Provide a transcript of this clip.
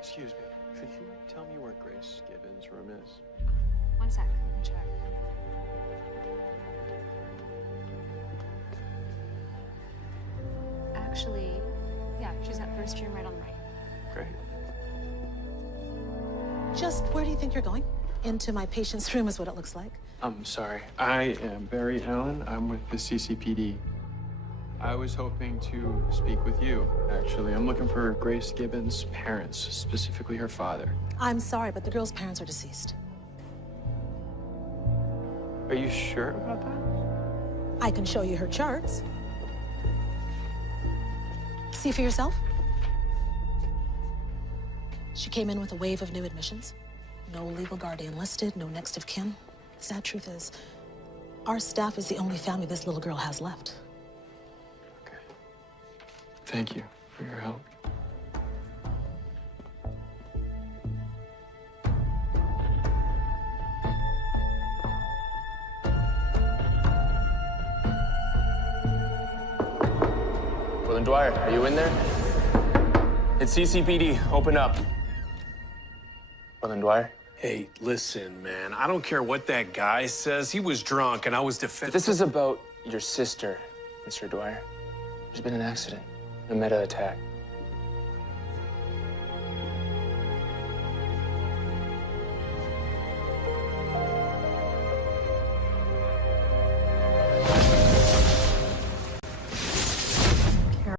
Excuse me, could you tell me where Grace Gibbons' room is? 1 sec, check. Actually, yeah, she's at first room right on the right. Great. Just where do you think you're going? Into my patient's room is what it looks like. I'm sorry. I am Barry Allen. I'm with the CCPD. I was hoping to speak with you, actually. I'm looking for Grace Gibbons' parents, specifically her father. I'm sorry, but the girl's parents are deceased. Are you sure about that? I can show you her charts. See for yourself. She came in with a wave of new admissions. No legal guardian listed, no next of kin. The sad truth is, our staff is the only family this little girl has left. Okay. Thank you for your help. Well, Dwyer, are you in there? It's CCPD. Open up. Well, Dwyer? Hey, listen, man. I don't care what that guy says. He was drunk, and I was defensive. This is about your sister, Mr. Dwyer. There's been an accident, a meta attack.